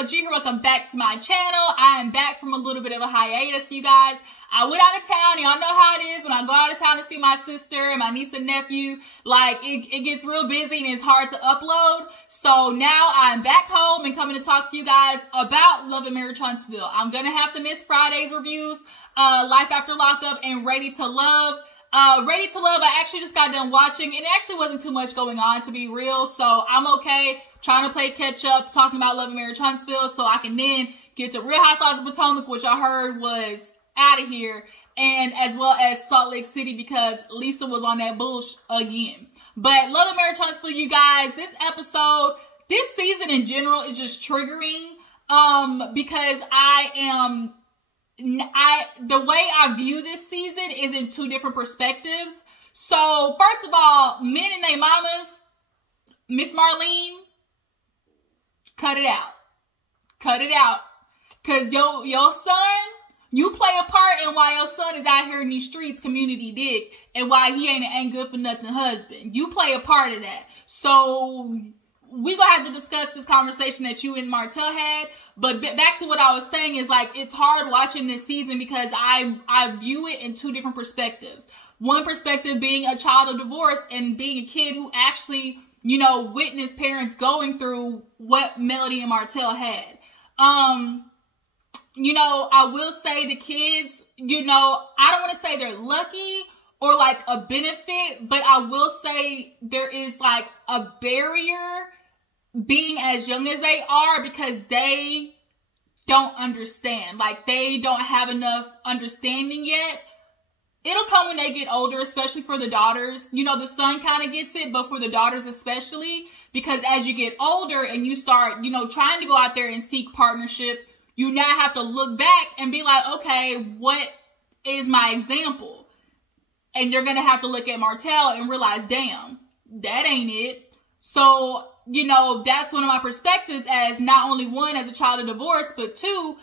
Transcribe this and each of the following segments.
girl G here. Welcome back to my channel. I am back from a little bit of a hiatus, you guys. I went out of town. Y'all know how it is when I go out of town to see my sister and my niece and nephew. Like, it gets real busy and it's hard to upload. So now I'm back home and coming to talk to you guys about Love and Marriage Huntsville. I'm going to have to miss Friday's reviews, Life After Lockup and Ready to Love. Ready to Love, I actually just got done watching, and it actually wasn't too much going on, to be real, so I'm okay trying to play catch up, talking about Love and Marriage Huntsville, so I can then get to Real Housewives of Potomac, which I heard was out of here, and as well as Salt Lake City, because Lisa was on that bullshit again. But Love and Marriage Huntsville, you guys, this episode, this season in general is just triggering, because the way I view this season is in two different perspectives. So, first of all, men and their mamas, Miss Marlene, cut it out. Cut it out. Because your son, you play a part in why your son is out here in these streets, community dick, and why he ain't good for nothing husband. You play a part of that. So, we gonna have to discuss this conversation that you and Martell had. But back to what I was saying is, like, it's hard watching this season because I view it in two different perspectives. One perspective being a child of divorce and being a kid who actually, you know, witnessed parents going through what Melody and Martell had. You know, I will say the kids, you know, I don't want to say they're lucky or like a benefit, but I will say there is like a barrier being as young as they are because they don't understand. Like, they don't have enough understanding yet. It'll come when they get older, especially for the daughters. You know, the son kind of gets it, but for the daughters especially, because as you get older and you start, you know, trying to go out there and seek partnership, you now have to look back and be like, okay, what is my example? And you're going to have to look at Martell and realize, damn, that ain't it. So, you know, that's one of my perspectives as not only one, as a child of divorce, but two,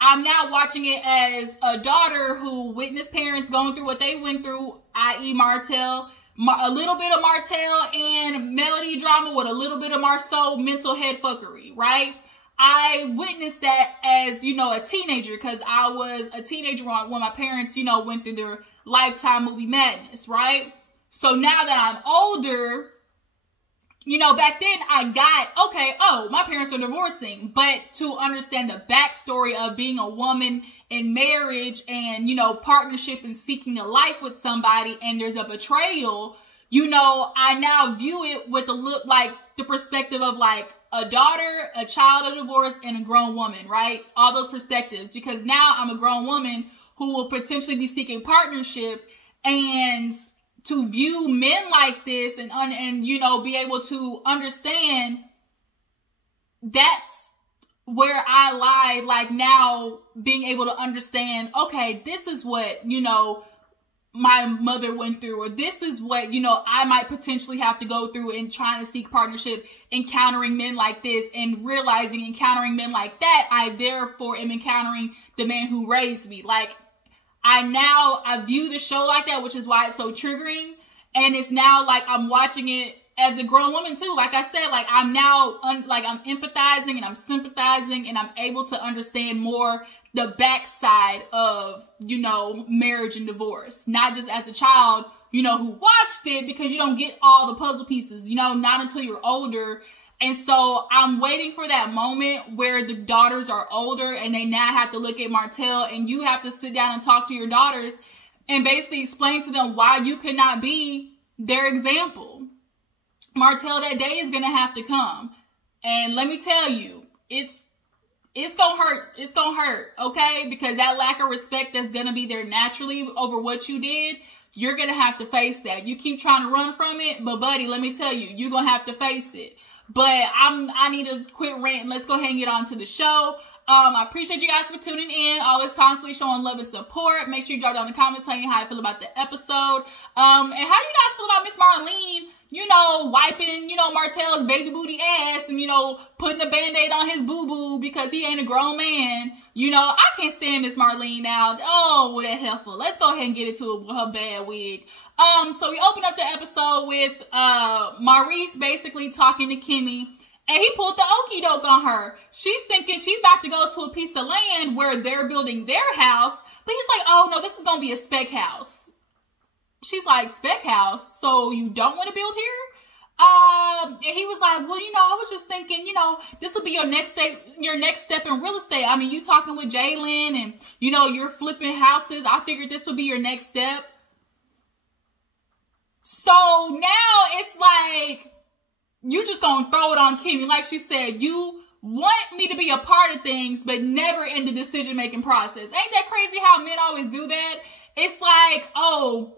I'm now watching it as a daughter who witnessed parents going through what they went through, i.e. Martell, a little bit of Martell and Melody drama with a little bit of Marsau mental head fuckery, right? I witnessed that as, you know, a teenager because I was a teenager when my parents, you know, went through their Lifetime movie madness, right? So now that I'm older, you know, back then I got, okay, oh, my parents are divorcing. But to understand the backstory of being a woman in marriage and, you know, partnership and seeking a life with somebody and there's a betrayal, you know, I now view it with a look like the perspective of like a daughter, a child of divorce, and a grown woman, right? All those perspectives. Because now I'm a grown woman who will potentially be seeking partnership, and to view men like this and you know, be able to understand, that's where I lie, like now being able to understand, okay, this is what, you know, my mother went through, or this is what, you know, I might potentially have to go through in trying to seek partnership, encountering men like this, and realizing encountering men like that, I therefore am encountering the man who raised me. Like, I view the show like that, which is why it's so triggering. And it's now like I'm watching it as a grown woman too. Like I said, like I'm now I'm empathizing and I'm sympathizing and I'm able to understand more the backside of, you know, marriage and divorce. Not just as a child, you know, who watched it, because you don't get all the puzzle pieces, you know, not until you're older. And so I'm waiting for that moment where the daughters are older and they now have to look at Martell, and you have to sit down and talk to your daughters and basically explain to them why you could not be their example. Martell, that day is going to have to come. And let me tell you, it's going to hurt. It's going to hurt, okay? Because that lack of respect that's going to be there naturally over what you did, you're going to have to face that. You keep trying to run from it, but buddy, let me tell you, you're going to have to face it. But I need to quit ranting. Let's go ahead and get on to the show. I appreciate you guys for tuning in. Always constantly showing love and support. Make sure you drop down in the comments telling you how I feel about the episode. And how do you guys feel about Miss Marlene, you know, wiping, you know, Martell's baby booty ass and, you know, putting a Band-Aid on his boo-boo because he ain't a grown man. You know, I can't stand Miss Marlene now. Oh, what a heifer. Let's go ahead and get into it with her bad wig. So we open up the episode with Maurice basically talking to Kimmy And he pulled the okie doke on her. She's thinking she's about to go to a piece of land where they're building their house. But he's like, oh, no, this is going to be a spec house. She's like, spec house? So you don't want to build here? And he was like, well, I was just thinking, this will be your next step in real estate. I mean, you talking with Jalen and, you're flipping houses. I figured this would be your next step. So now it's like, you just gonna throw it on Kimmy. Like she said, you want me to be a part of things, but never in the decision-making process. Ain't that crazy how men always do that? It's like, oh,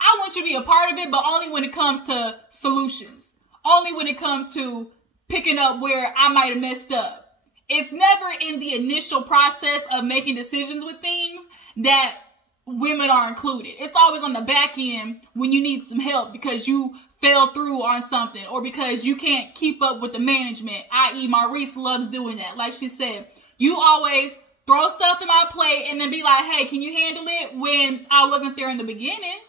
I want you to be a part of it, but only when it comes to solutions. Only when it comes to picking up where I might have messed up. It's never in the initial process of making decisions with things that women are included. It's always on the back end when you need some help because you fell through on something or because you can't keep up with the management, i.e. Maurice loves doing that. Like she said, you always throw stuff in my plate and then be like, hey, can you handle it when I wasn't there in the beginning?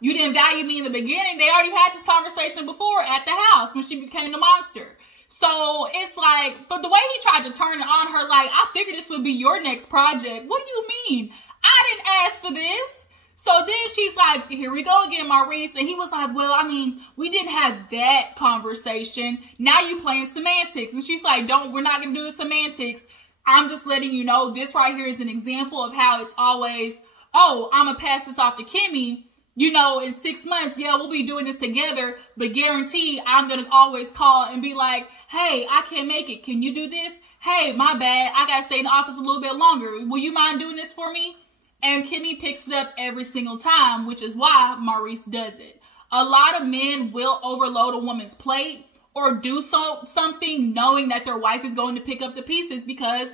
You didn't value me in the beginning. They already had this conversation before at the house when she became the monster. So it's like, but the way he tried to turn it on her, like, I figured this would be your next project. What do you mean? I didn't ask for this. So then she's like, here we go again, Maurice. And he was like, well, I mean, we didn't have that conversation. Now you playing semantics. And she's like, we're not going to do the semantics. I'm just letting you know this right here is an example of how it's always, oh, I'm going to pass this off to Kimmy. In 6 months, yeah, we'll be doing this together. But guarantee I'm going to always call and be like, hey, I can't make it. Can you do this? Hey, my bad. I got to stay in the office a little bit longer. Will you mind doing this for me? And Kimmy picks it up every single time, which is why Maurice does it. A lot of men will overload a woman's plate or do something knowing that their wife is going to pick up the pieces because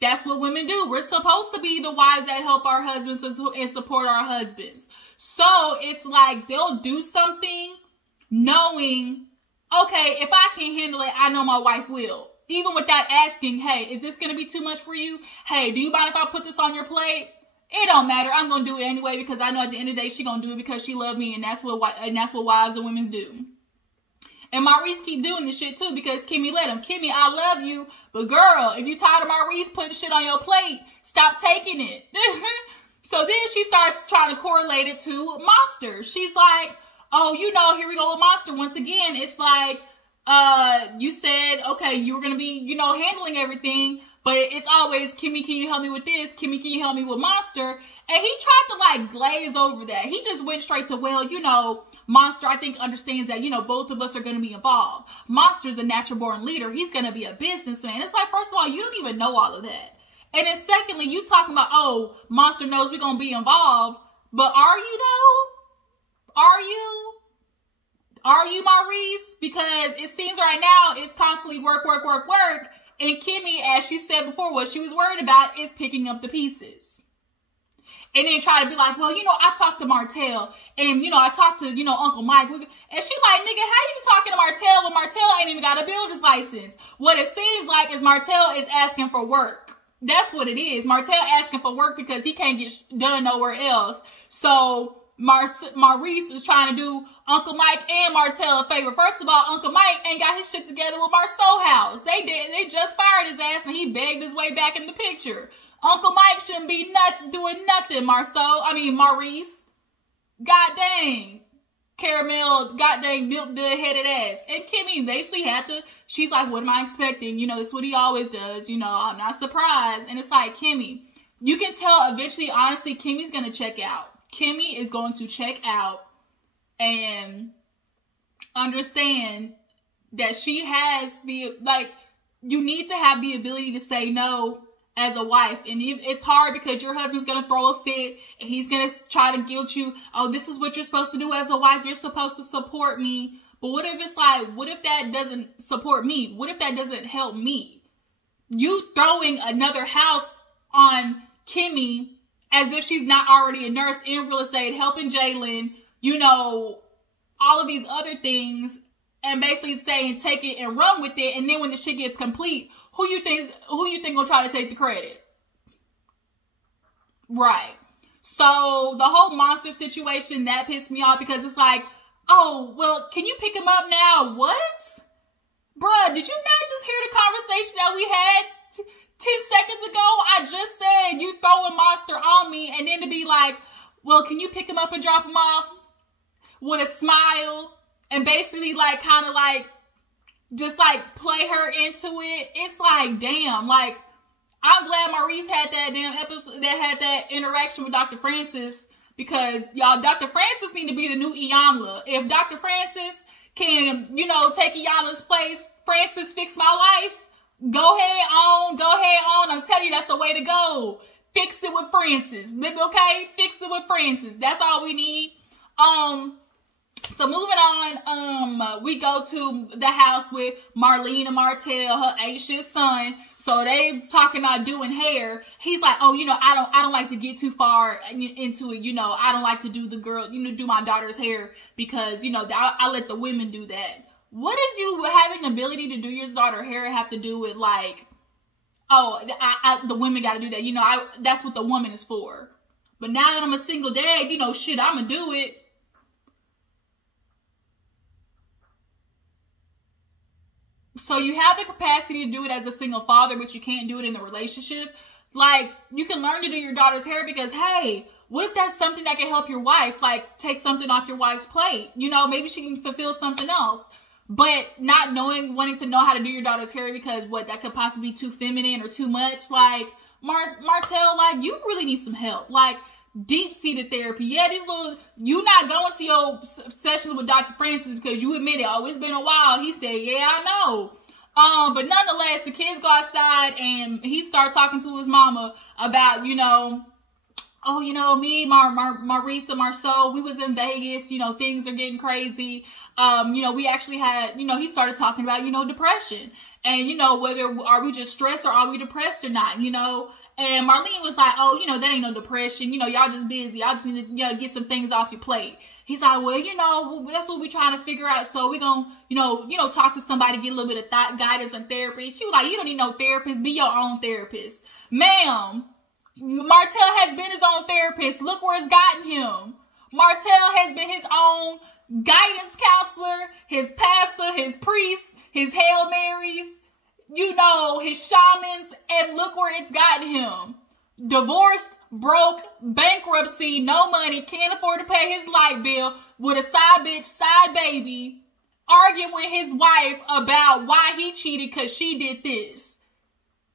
that's what women do. We're supposed to be the wives that help our husbands and support our husbands. So it's like they'll do something knowing, okay, if I can't handle it, I know my wife will. Even without asking, hey, is this going to be too much for you? Hey, do you mind if I put this on your plate? It don't matter. I'm going to do it anyway because I know at the end of the day, she's going to do it because she loves me and that's what wives and women do. And Maurice keep doing this shit too because Kimmy let him. Kimmy, I love you, but girl, if you tired of Maurice putting shit on your plate, stop taking it. So then she starts trying to correlate it to Monster. She's like, oh, here we go with Monster. Once again, it's like, you said, okay, you were going to be, handling everything. But it's always, Kimmy, can you help me with this? Kimmy, can you help me with Monster? And he tried to glaze over that. He just went straight to, well, Monster, I think, understands that, both of us are going to be involved. Monster's a natural born leader. He's going to be a businessman. It's like, first of all, you don't even know all of that. And then secondly, you talking about, oh, Monster knows we're going to be involved. But are you though? Are you, Maurice? Because it seems right now it's constantly work. And Kimmy, as she said before, what she was worried about is picking up the pieces. And then try to be like, well, I talked to Martell. And, I talked to, Uncle Mike. And she like, nigga, how you talking to Martell when Martell ain't even got a builder's license? What it seems like is Martell is asking for work. That's what it is. Martell asking for work because he can't get done nowhere else. So Maurice is trying to do Uncle Mike and Martell a favor. First of all, Uncle Mike ain't got his shit together with Marsau house. They just fired his ass and he begged his way back in the picture. Uncle Mike shouldn't be doing nothing, Maurice. God dang. Caramel, god dang milk-headed ass. And Kimmy basically she's like, what am I expecting? This is what he always does. I'm not surprised. And it's like, Kimmy, you can tell eventually, honestly, Kimmy's going to check out. Kimmy is going to check out and understand that she has you need to have the ability to say no as a wife. And it's hard because your husband's going to throw a fit and he's going to try to guilt you. Oh, this is what you're supposed to do as a wife. You're supposed to support me. But what if it's like, what if that doesn't support me? What if that doesn't help me? You throwing another house on Kimmy as if she's not already a nurse in real estate, helping Jalen, all of these other things, and basically saying take it and run with it. And then when the shit gets complete, who you think gonna try to take the credit? Right. So the whole Monster situation, that pissed me off because it's like, oh, well, can you pick him up now? What? Bruh, did you not just hear the conversation that we had 10 seconds ago? I just said you throwing Monster on me, and then to be like, well, can you pick him up and drop him off with a smile and basically like kind of like just like play her into it? It's like, damn, like I'm glad Maurice had that damn episode, that had that interaction with Dr. Francis, because y'all, Dr. Francis need to be the new Iyanla. If Dr. Francis can, you know, take Iyanla's place, Francis fix my life, go ahead on. I'm telling you, that's the way to go. Fix it with Francis. Okay? Fix it with Francis. That's all we need. So moving on, we go to the house with Maurice and Martell, her anxious son. So they talking about doing hair. He's like, oh, you know, I don't like to get too far into it. You know, I don't like to do the girl, you know, do my daughter's hair because, you know, I let the women do that. What does you having the ability to do your daughter's hair have to do with like, oh, the women got to do that? You know, that's what the woman is for. But now that I'm a single dad, you know, shit, I'm going to do it. So you have the capacity to do it as a single father, but you can't do it in the relationship. Like, you can learn to do your daughter's hair because, hey, what if that's something that can help your wife? Like, take something off your wife's plate. You know, maybe she can fulfill something else. But not wanting to know how to do your daughter's hair because, what, that could possibly be too feminine or too much. Like, Martell, like, you really need some help. Like, deep-seated therapy. Yeah, these little, you not going to your sessions with Dr. Francis because you admitted, oh, it's been a while. He said, yeah, I know. But nonetheless, the kids go outside and he started talking to his mama about, you know, oh, you know, me, Maurice and Martell, we was in Vegas, you know, things are getting crazy. You know, we actually had, you know, he started talking about, you know, depression and, you know, whether are we just stressed or are we depressed or not, you know. And Marlene was like, oh, you know, that ain't no depression. You know, y'all just busy. Y'all just need to, you know, get some things off your plate. He's like, well, you know, that's what we trying to figure out. So we're going to, you know, talk to somebody, get a little bit of thought, guidance and therapy. She was like, you don't need no therapist. Be your own therapist. Ma'am, Martell has been his own therapist. Look where it's gotten him. Martell has been his own guidance counselor, his pastor, his priest, his Hail Marys, you know, his shamans, and look where it's gotten him. Divorced, broke, bankruptcy, no money, can't afford to pay his light bill, with a side bitch, side baby, arguing with his wife about why he cheated because she did this.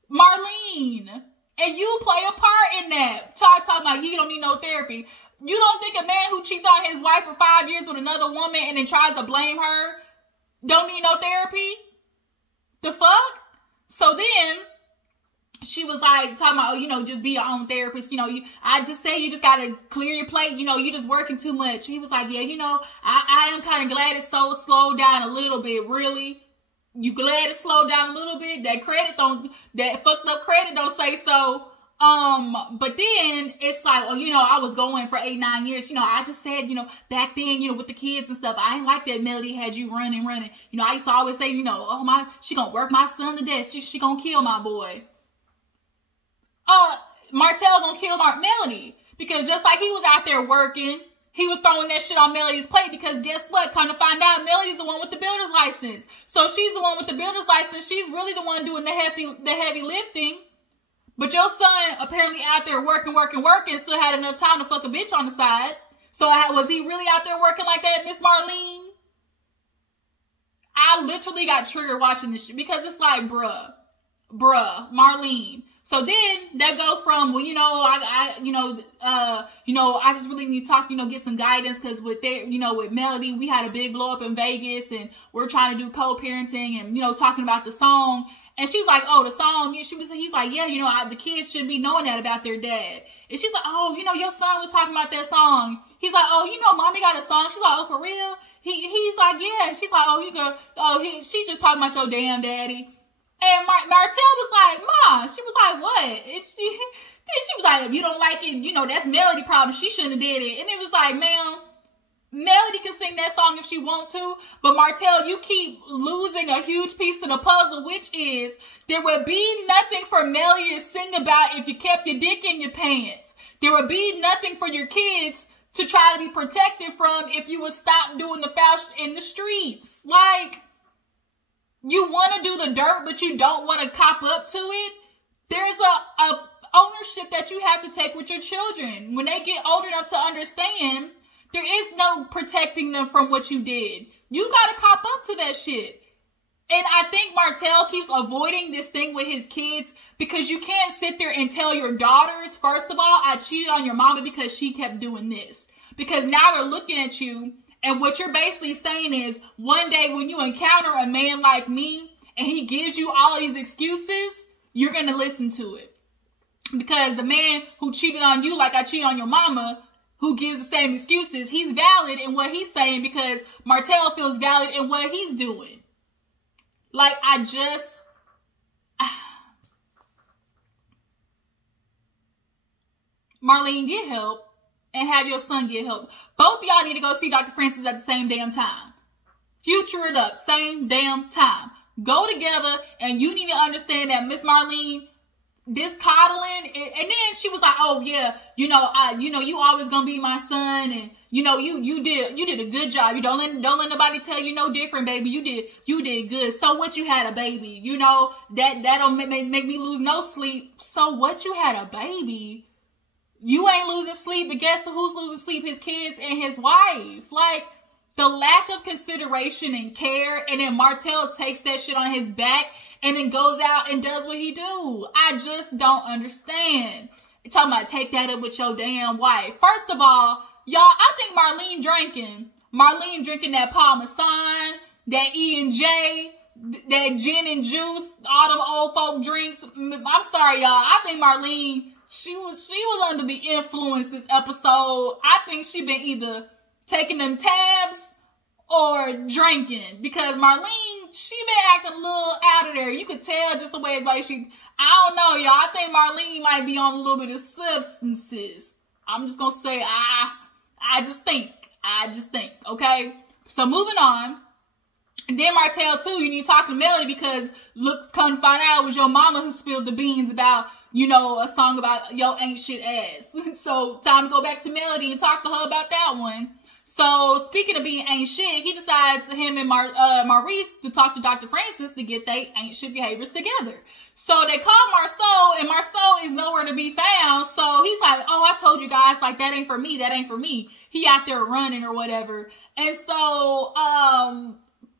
Marlene, and you play a part in that. Talking about you don't need no therapy. You don't think a man who cheats on his wife for 5 years with another woman and then tries to blame her don't need no therapy? The fuck? So then she was like talking about, oh, you know, just be your own therapist. You know, I just say you just got to clear your plate. You know, you just working too much. He was like, yeah, you know, I am kind of glad it's so slowed down a little bit. Really? You glad it slowed down a little bit? That fucked up credit don't say so. But then it's like, oh, you know, I was going for 8-9 years. You know, I just said, you know, back then, you know, with the kids and stuff, I ain't like that Melody had you running. You know, I used to always say, you know, oh she gonna work my son to death. She gonna kill my boy. Martell gonna kill Melody because just like he was out there working, he was throwing that shit on Melody's plate because guess what? Come to find out, Melody's the one with the builder's license. So she's the one with the builder's license. She's really the one doing the heavy lifting. But your son apparently out there working, still had enough time to fuck a bitch on the side. So was he really out there working like that, Miss Marlene? I literally got triggered watching this shit because it's like, bruh, Marlene. So then that go from, well, you know, I just really need to talk, you know, get some guidance because with Melody, we had a big blow up in Vegas and we're trying to do co-parenting and, you know, talking about the song. And she's like, oh, the song, he's like, yeah, you know, the kids shouldn't be knowing that about their dad. And she's like, oh, you know, your son was talking about that song. He's like, oh, you know, mommy got a song. She's like, oh, for real? He's like, yeah. And she's like, oh, she just talking about your damn daddy. And Martell was like, Ma, she was like, what? And she was like, if you don't like it, you know, that's Melody problem. She shouldn't have did it. And it was like, ma'am, Melody can sing that song if she want to, but Martell, you keep losing a huge piece of the puzzle, which is there would be nothing for Melody to sing about if you kept your dick in your pants. There would be nothing for your kids to try to be protected from if you would stop doing the foul in the streets. Like, you want to do the dirt, but you don't want to cop up to it. There's a ownership that you have to take with your children. When they get old enough to understand, there is no protecting them from what you did. You got to cop up to that shit. And I think Martell keeps avoiding this thing with his kids because you can't sit there and tell your daughters, first of all, I cheated on your mama because she kept doing this. Because now they're looking at you, and what you're basically saying is, one day when you encounter a man like me and he gives you all these excuses, you're going to listen to it. Because the man who cheated on you like I cheated on your mama, who gives the same excuses, he's valid in what he's saying because Martell feels valid in what he's doing. Like, Marlene, get help and have your son get help. Both of y'all need to go see Dr. Francis at the same damn time. Future it up, same damn time. Go together, and you need to understand that Miss Marlene, this coddling, and then she was like, oh yeah, you always gonna be my son, and you did a good job. You don't let nobody tell you no different, baby. You did good. So what, you had a baby, that'll make me lose no sleep. So what, you had a baby? You ain't losing sleep, but guess who's losing sleep? His kids and his wife. Like, the lack of consideration and care, and then Martell takes that shit on his back and then goes out and does what he do. I just don't understand. You're talking about take that up with your damn wife. First of all, y'all, I think Marlene drinking that Parmesan, that E&J, that gin and juice, all them old folk drinks. I'm sorry, y'all. I think Marlene, she was under the influence this episode. I think she been either taking them tabs or drinking, because Marlene, she been acting a little out of there. You could tell just the way like I don't know, y'all. I think Marlene might be on a little bit of substances. I'm just gonna say, I just think, okay? So moving on. And then Martell too, you need to talk to Melody, because look, come to find out it was your mama who spilled the beans about, a song about yo ain't shit ass. So time to go back to Melody and talk to her about that one. So speaking of being ain't shit, he decides, him and Maurice, to talk to Dr. Francis to get they ain't shit behaviors together. So they call Marsau, and Marsau is nowhere to be found. So he's like, oh, I told you guys, like, that ain't for me. That ain't for me. He out there running or whatever. And so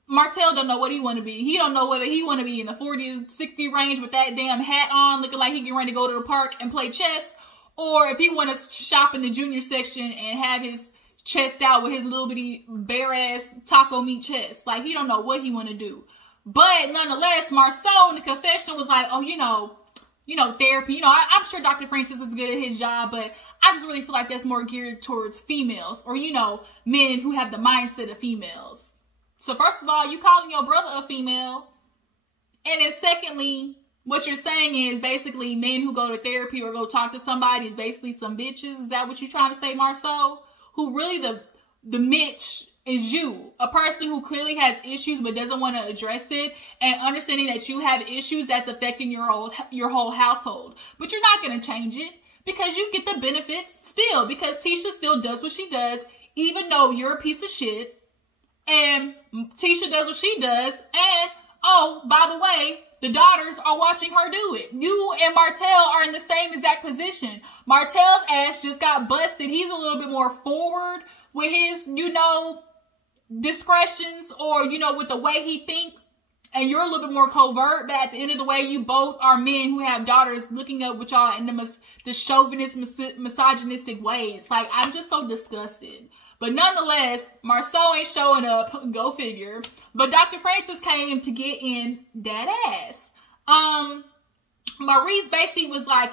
Martell don't know what he want to be. He don't know whether he want to be in the 40s, 60 range with that damn hat on, looking like he getting ready to go to the park and play chess, or if he want to shop in the junior section and have his chest out with his little bitty bare ass taco meat chest. Like, he don't know what he want to do. But nonetheless, Marsau in the confession was like, oh, therapy. I'm sure Dr. Francis is good at his job, but I just really feel like that's more geared towards females, or, men who have the mindset of females. So first of all, you calling your brother a female. And then secondly, what you're saying is basically men who go to therapy or go talk to somebody is basically some bitches. Is that what you're trying to say, Marsau? Who really the Mitch is you, a person who clearly has issues but doesn't want to address it, and understanding that you have issues that's affecting your whole household. But you're not going to change it because you get the benefits still, because Tisha still does what she does, even though you're a piece of shit, and Tisha does what she does, and oh, by the way, the daughters are watching her do it. You and Martell are in the same exact position. Martell's ass just got busted. He's a little bit more forward with his, discretions, or, with the way he thinks. And you're a little bit more covert, but at the end of the way, you both are men who have daughters looking up with y'all in the chauvinist, misogynistic ways. Like, I'm just so disgusted. But nonetheless, Marsau ain't showing up. Go figure. But Dr. Francis came to get in that ass. Maurice basically was like,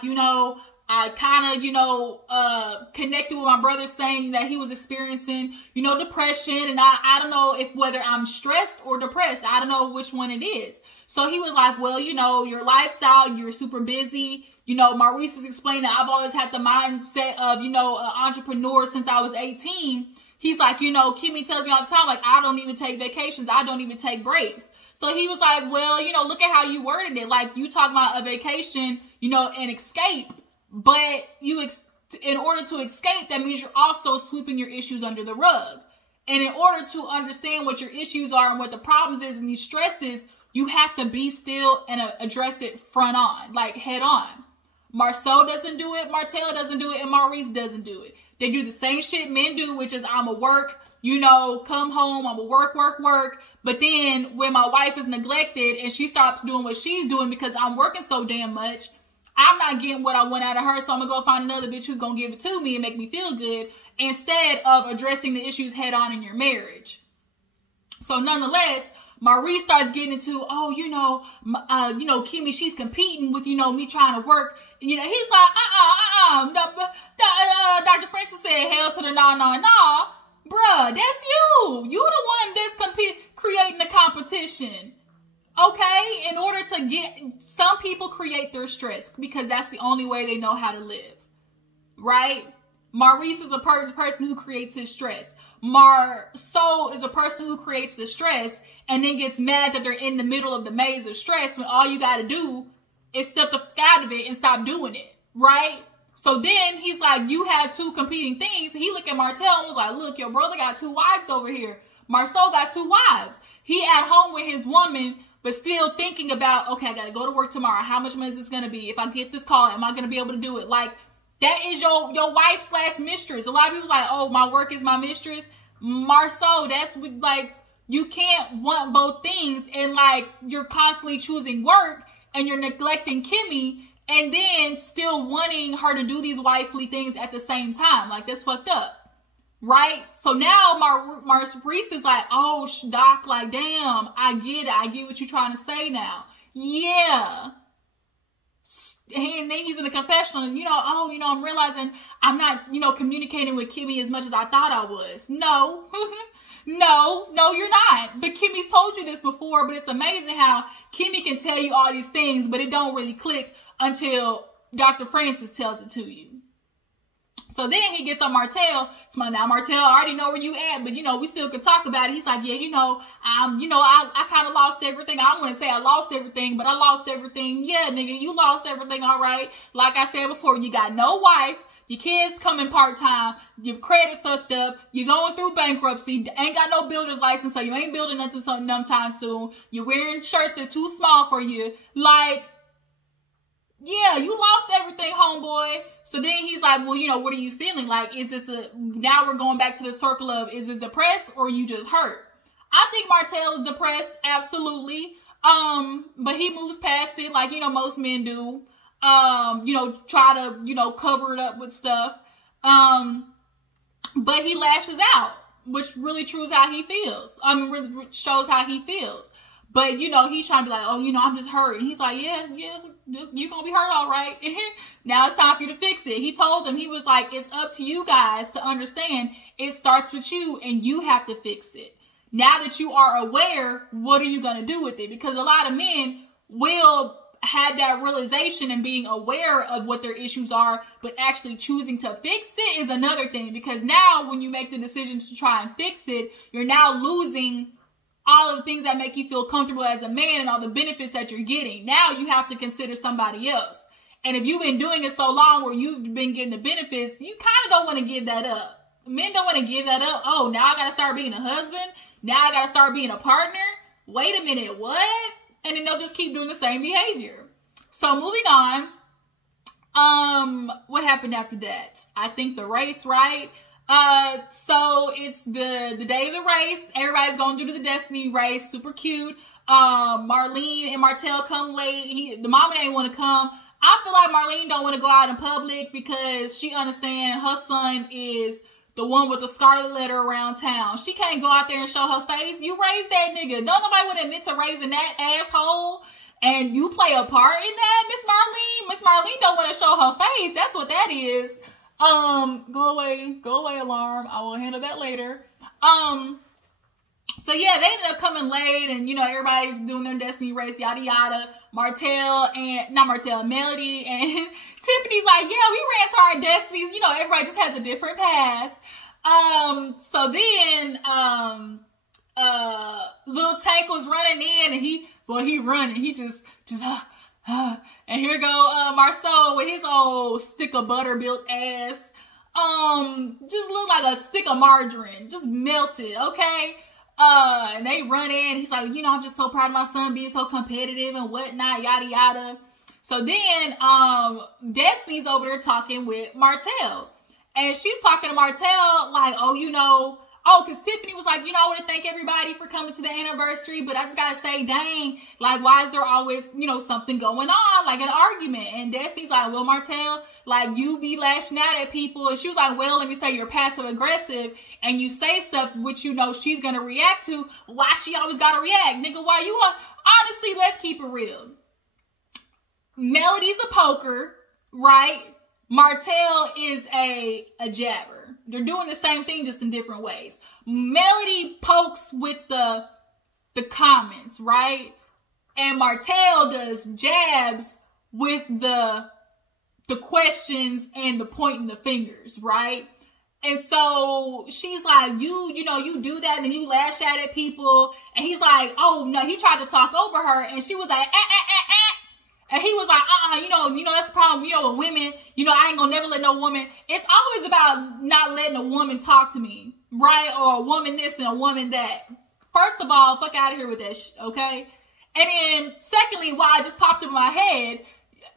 I kind of, connected with my brother, saying that he was experiencing, depression. And I don't know whether I'm stressed or depressed. I don't know which one it is. So he was like, well, your lifestyle, you're super busy. Maurice is explaining that I've always had the mindset of, an entrepreneur since I was 18. He's like, Kimmy tells me all the time, like, I don't even take vacations. I don't even take breaks. So he was like, well, look at how you worded it. Like, you talk about a vacation, and escape. But in order to escape, that means you're also sweeping your issues under the rug. And in order to understand what your issues are and what the problems is and these stresses, You have to be still and address it front on, like head on. Marsau doesn't do it, Martell doesn't do it, and Maurice doesn't do it. They do the same shit men do, which is I'm a work, you know, come home, I'm a work. But then when my wife is neglected and she stops doing what she's doing because I'm working so damn much, I'm not getting what I want out of her, so I'm going to go find another bitch who's going to give it to me and make me feel good instead of addressing the issues head on in your marriage. So nonetheless, Maurice starts getting into, oh, Kimmy, she's competing with, me trying to work. He's like, Dr. Francis said, hell to the nah. Bruh, that's you. You the one that's creating the competition. Okay? In order to some people create their stress because that's the only way they know how to live. Right? Maurice is a person who creates his stress. Marsau is a person who creates the stress and then gets mad that they're in the middle of the maze of stress when all you got to do is step out of it and stop doing it, right? So then he's like, you have two competing things. He looked at Martell and was like, look, your brother got 2 wives over here. Marsau got 2 wives. He at home with his woman, but still thinking about, okay, I got to go to work tomorrow. How much money is this going to be? If I get this call, am I going to be able to do it? Like, that is your wife / mistress. A lot of people like, oh, my work is my mistress. Marsau, that's like, you can't want both things and like you're constantly choosing work and you're neglecting Kimmy and then still wanting her to do these wifely things at the same time. Like, that's fucked up. Right? So now Maurice is like, oh, Doc, like, damn, I get it. I get what you're trying to say now. Yeah. And then he's in the confessional and, I'm realizing I'm not, communicating with Kimmy as much as I thought I was. No. No, you're not. But Kimmy's told you this before, but it's amazing how Kimmy can tell you all these things, but it don't really click until Dr. Francis tells it to you. So then he gets on Martell. It's my, now Martell, I already know where you at, but we still could talk about it. He's like, yeah, I kind of lost everything. I don't want to say I lost everything, but I lost everything. Yeah, nigga, you lost everything, all right. Like I said before, you got no wife. Your kids coming part-time, your credit fucked up, you're going through bankruptcy, ain't got no builder's license, so you ain't building nothing sometime soon. You're wearing shirts that's too small for you. Like, yeah, you lost everything, homeboy. So then he's like, well, what are you feeling? Like, is this now we're going back to the circle of, is this depressed or you just hurt? I think Martell is depressed, absolutely. But he moves past it like, most men do. Try to, cover it up with stuff. But he lashes out, which really shows how he feels. Really shows how he feels. But, he's trying to be like, oh, I'm just hurt. And he's like, yeah, you're going to be hurt, all right. Now it's time for you to fix it. He told him, he was like, it's up to you guys to understand it starts with you and you have to fix it. Now that you are aware, what are you going to do with it? Because a lot of men will have that realization and being aware of what their issues are, but actually choosing to fix it is another thing. Because now when you make the decision to try and fix it, you're now losing all of the things that make you feel comfortable as a man and all the benefits that you're getting. Now you have to consider somebody else. And if you've been doing it so long where you've been getting the benefits, you kind of don't want to give that up. Men don't want to give that up. Oh, now I got to start being a husband. Now I got to start being a partner. Wait a minute, what? And then they'll just keep doing the same behavior. So moving on. What happened after that? I think the race, right? So it's the day of the race. Everybody's going through the Destiny race. Super cute. Marlene and Martell come late. The mama ain't want to come. I feel like Marlene don't want to go out in public because she understands her son is the one with the scarlet letter around town. She can't go out there and show her face. You raised that nigga. Don't nobody want to admit to raising that asshole. And you play a part in that, Miss Marlene. Miss Marlene don't want to show her face. That's what that is. Go away, alarm. I will handle that later. So yeah, they ended up coming late and, everybody's doing their Destiny race, yada, yada. Melody and Tiffany's like, yeah, we ran to our Destinies. Everybody just has a different path. So then, Lil Tank was running in and he running. He just, and here go, Marsau with his old stick of butter built ass. Just looked like a stick of margarine, just melted, okay? And they run in. He's like, you know, I'm just so proud of my son being so competitive and whatnot, yada yada. So then Destiny's over there talking with Martell. And she's talking to Martell like, oh, you know, oh, because Tiffany was like, you know, I want to thank everybody for coming to the anniversary, but I just got to say, dang, like, why is there always, you know, something going on, like an argument? And Destiny's like, well, Martell, like, you be lashing out at people. And she was like, well, let me say you're passive aggressive and you say stuff which you know she's going to react to. Why she always got to react? Nigga, why you want? Honestly, let's keep it real. Melody's a poker, right? Martell is a jabber. They're doing the same thing, just in different ways. Melody pokes with the comments, right? And Martell does jabs with the questions and the pointing the fingers, right? And so she's like, you know, you do that and you lash out at people. And he's like, oh no, he tried to talk over her, and she was like, And he was like, you know, that's the problem, you know, with women, you know, I ain't gonna never let no woman. It's always about not letting a woman talk to me, right? Or a woman this and a woman that. First of all, fuck out of here with that shit, okay? And then, secondly, why I just popped in my head,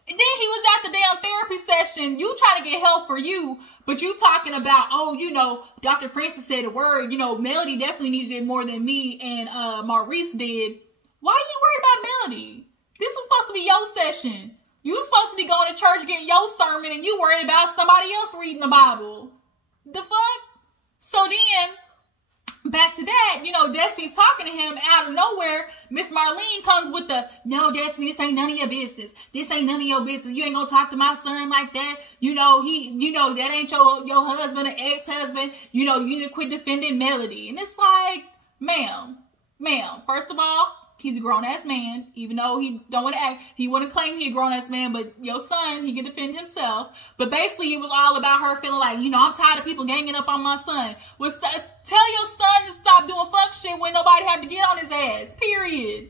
and then he was at the damn therapy session, you trying to get help for you, but you talking about, oh, you know, Dr. Francis said a word, you know, Melody definitely needed it more than me and Maurice did. Why are you worried about Melody? This is supposed to be your session. You supposed to be going to church getting your sermon, and you worried about somebody else reading the Bible. The fuck? So then, back to that, you know, Destiny's talking to him out of nowhere. Miss Marlene comes with the, no, Destiny, this ain't none of your business. This ain't none of your business. You ain't gonna talk to my son like that. You know, that ain't your husband or ex-husband. You know, you need to quit defending Melody. And it's like, ma'am, first of all, he's a grown-ass man, even though he don't want to act. He want to claim he a grown-ass man, but your son, he can defend himself. But basically, it was all about her feeling like, you know, I'm tired of people ganging up on my son. Well, tell your son to stop doing fuck shit when nobody had to get on his ass, period.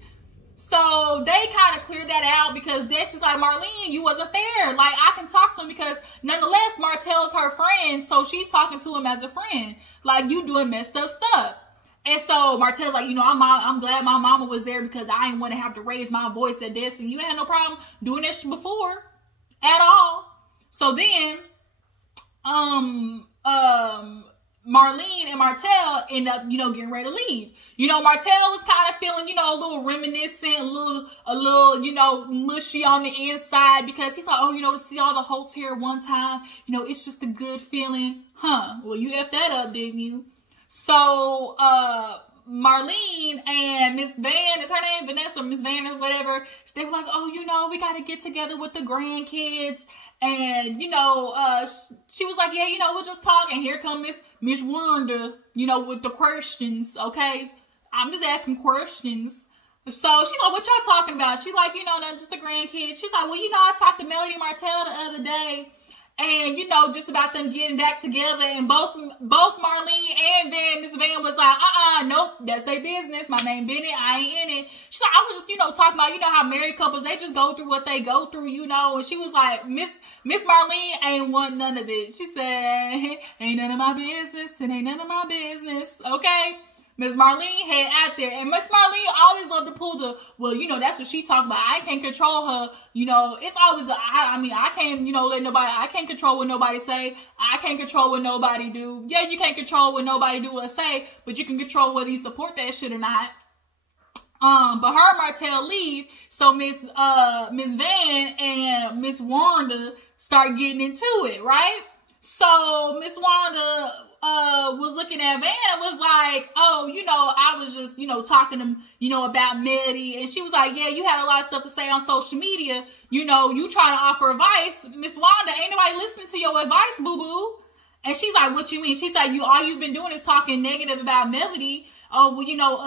So they kind of cleared that out because Destiny's like, Marlene, you wasn't there. Like, I can talk to him because nonetheless, Martell's her friend, so she's talking to him as a friend. Like, you doing messed up stuff. And so Martell's like, you know, I'm glad my mama was there because I didn't want to have to raise my voice at Destiny. You ain't had no problem doing that shit before at all. So then, Marlene and Martell end up, you know, getting ready to leave. You know, Martell was kind of feeling, you know, a little reminiscent, a little, you know, mushy on the inside because he's like, oh, you know, to see all the Holtz here one time, you know, it's just a good feeling. Huh? Well, you effed that up, didn't you? So, Marlene and Miss Van, is her name Vanessa, Miss Van or whatever, they were like, oh, you know, we got to get together with the grandkids. And, you know, she was like, yeah, you know, we'll just talk. And here come Miss Wanda, you know, with the questions, okay? I'm just asking questions. So she's like, what y'all talking about? She's like, you know, not just the grandkids. She's like, well, you know, I talked to Melody and Martell the other day. And, you know, just about them getting back together. And both Marlene and Miss Van was like, nope, that's their business. My name Bennett, I ain't in it. She's like, I was just, you know, talking about, you know, how married couples, they just go through what they go through, you know. And she was like, Miss Marlene ain't want none of it. She said, ain't none of my business. It ain't none of my business. Okay. Miss Marlene had out there, and Miss Marlene always loved to pull the, well, you know, that's what she talked about. I can't control her, you know, it's always, I can't, you know, I can't control what nobody say. I can't control what nobody do. Yeah, you can't control what nobody do or say, but you can control whether you support that shit or not. But her and Martell leave, so Miss Van and Miss Wanda start getting into it, right? So Miss Wanda was looking at Van and was like, oh, you know, I was just, you know, talking to, you know, about Melody. And she was like, yeah, you had a lot of stuff to say on social media. You know, you trying to offer advice. Miss Wanda, ain't nobody listening to your advice, boo-boo. And she's like, what you mean? She's like, all you've been doing is talking negative about Melody. Oh, well, you know,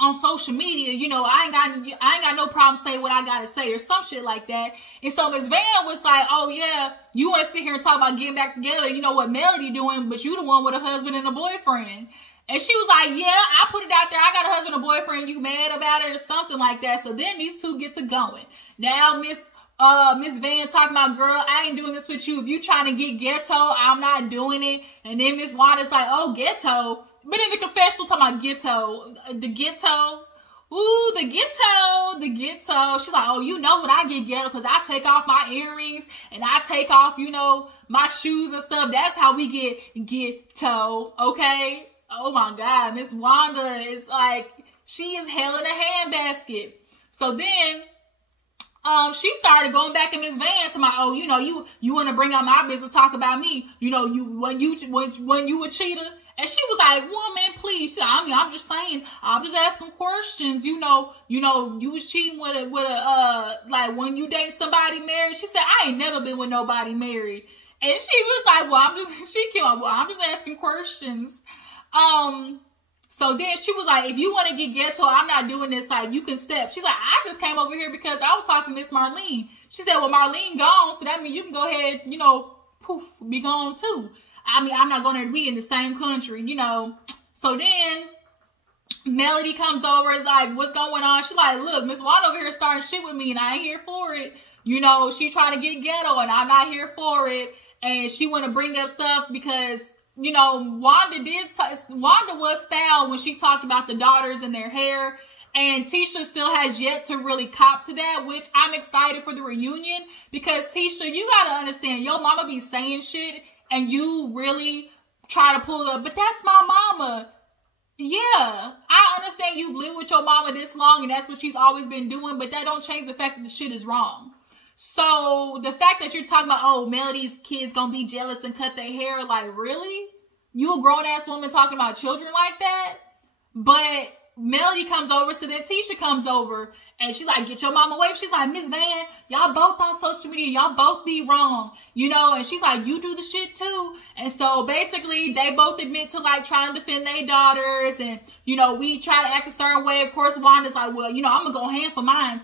on social media, you know, I ain't got no problem saying what I gotta say or some shit like that. And so Miss Van was like, oh yeah, you want to sit here and talk about getting back together, you know what Melody doing, but you the one with a husband and a boyfriend. And she was like, yeah, I put it out there, I got a husband and a boyfriend, you mad about it or something like that. So then these two get to going. Now Miss Van talking about, girl, I ain't doing this with you. If you trying to get ghetto, I'm not doing it. And then Miss Wanda's like, oh, ghetto. but in the confessional talking about ghetto, the ghetto. Ooh, the ghetto. She's like, oh, you know when I get ghetto, because I take off my earrings and I take off, you know, my shoes and stuff. That's how we get ghetto, okay? Oh my God, Miss Wanda is like, she is hell in a handbasket. So then, she started going back in Miss Van to my, oh, you know, you want to bring out my business, talk about me, you know, when you a cheater. And she was like, woman, please. I mean, I'm just saying, I'm just asking questions. You know, you was cheating with a, like when you date somebody married. She said, I ain't never been with nobody married. And she was like, well, I'm just asking questions. So then she was like, if you want to get ghetto, I'm not doing this. Like, you can step. She's like, I just came over here because I was talking to Miss Marlene. She said, well, Marlene gone, so that means you can go ahead, you know, poof, be gone too. I mean, I'm not going to be in the same country, you know. So then Melody comes over, is like, what's going on? She's like, look, Miss Wanda over here starting shit with me and I ain't here for it. You know, she trying to get ghetto and I'm not here for it. And she want to bring up stuff because, you know, Wanda was foul when she talked about the daughters and their hair. And Tisha still has yet to really cop to that, which I'm excited for the reunion. Because Tisha, you got to understand, your mama be saying shit and you really try to pull up, but that's my mama. Yeah, I understand you've lived with your mama this long and that's what she's always been doing, but that don't change the fact that the shit is wrong. So the fact that you're talking about, oh, Melody's kids gonna be jealous and cut their hair, like, really? You a grown-ass woman talking about children like that? But Melody comes over, so then Tisha comes over, and she's like, get your mama away. She's like, Miss Van, y'all both on social media, y'all both be wrong, you know, and she's like, you do the shit too. And so basically, they both admit to, like, trying to defend their daughters, and, you know, we try to act a certain way. Of course, Wanda's like, well, you know, I'm gonna go hand for mines.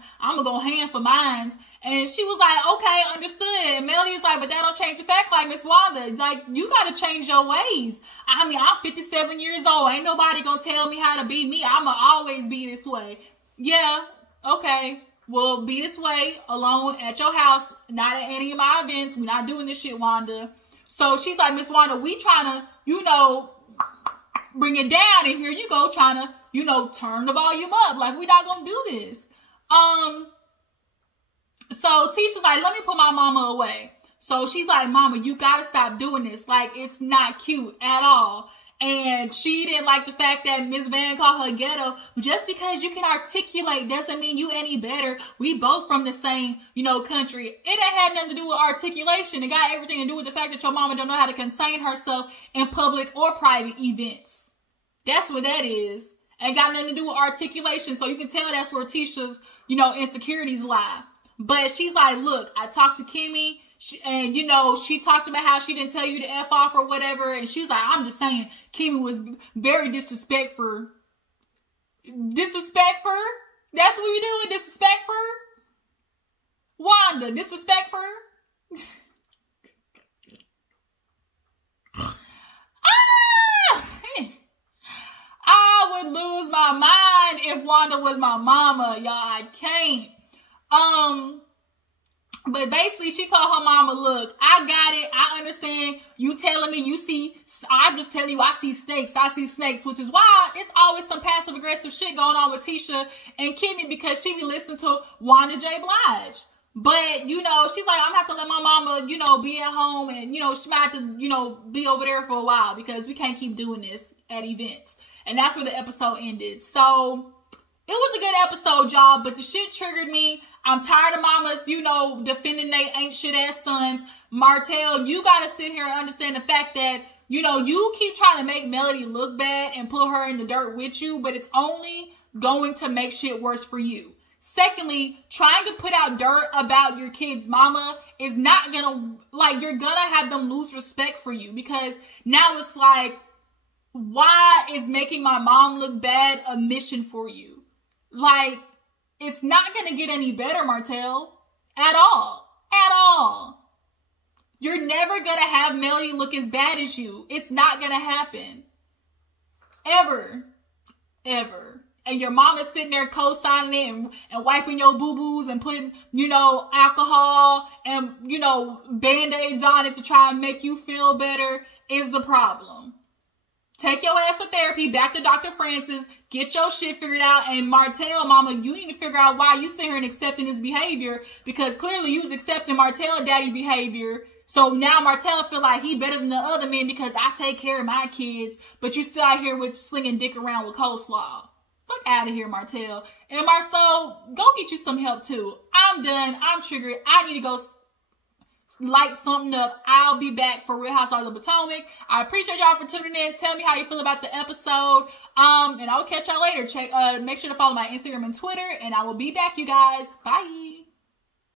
And she was like, okay, understood. And Melody's like, but that don't change the fact, like, Miss Wanda, like, you got to change your ways. I mean, I'm 57 years old. Ain't nobody going to tell me how to be me. I'm going to always be this way. Yeah, okay. Well, be this way alone at your house, not at any of my events. We're not doing this shit, Wanda. So she's like, Miss Wanda, we trying to, you know, bring it down. And here you go, trying to, you know, turn the volume up. Like, we're not going to do this. So Tisha's like, let me put my mama away. So she's like, mama, you got to stop doing this. Like, it's not cute at all. And she didn't like the fact that Miss Van called her ghetto. Just because you can articulate doesn't mean you any better. We both from the same, you know, country. It ain't had nothing to do with articulation. It got everything to do with the fact that your mama don't know how to contain herself in public or private events. That's what that is. Ain't got nothing to do with articulation. So you can tell that's where Tisha's, you know, insecurities lie. But she's like, look, I talked to Kimmy, and, you know, she talked about how she didn't tell you to F off or whatever. And she was like, I'm just saying, Kimmy was very disrespectful. Disrespectful? That's what we do, disrespectful? Wanda, disrespectful? I would lose my mind if Wanda was my mama, y'all. I can't. But basically she told her mama, look, I got it. I understand you telling me you see, I'm just telling you I see snakes, which is why it's always some passive aggressive shit going on with Tisha and Kimmy because she be listening to Wanda J. Blige. But, you know, she's like, I'm gonna have to let my mama, you know, be at home and, you know, she might have to, you know, be over there for a while because we can't keep doing this at events. And that's where the episode ended. So it was a good episode, y'all, but the shit triggered me. I'm tired of mamas, you know, defending they ain't shit ass sons. Martell, you gotta sit here and understand the fact that, you know, you keep trying to make Melody look bad and put her in the dirt with you, but it's only going to make shit worse for you. Secondly, trying to put out dirt about your kid's mama is not gonna, like, you're gonna have them lose respect for you because now it's like, why is making my mom look bad a mission for you? Like, it's not going to get any better, Martell. At all. At all. You're never going to have Melody look as bad as you. It's not going to happen. Ever. Ever. And your mama's sitting there co-signing it and wiping your boo-boos and putting, you know, alcohol and, you know, Band-Aids on it to try and make you feel better is the problem. Take your ass to therapy, back to Dr. Francis, get your shit figured out, and Martell, mama, you need to figure out why you sit here and accepting this behavior, because clearly you was accepting Martell daddy behavior. So now Martell feel like he better than the other men because I take care of my kids, but you still out here with slinging dick around with coleslaw. Fuck out of here, Martell. And Marsau, go get you some help too. I'm done. I'm triggered. I need to go light something up. I'll be back for Real Housewives of Potomac. I appreciate y'all for tuning in. Tell me how you feel about the episode. And I'll catch y'all later. Make sure to follow my Instagram and Twitter, and I will be back, you guys. Bye.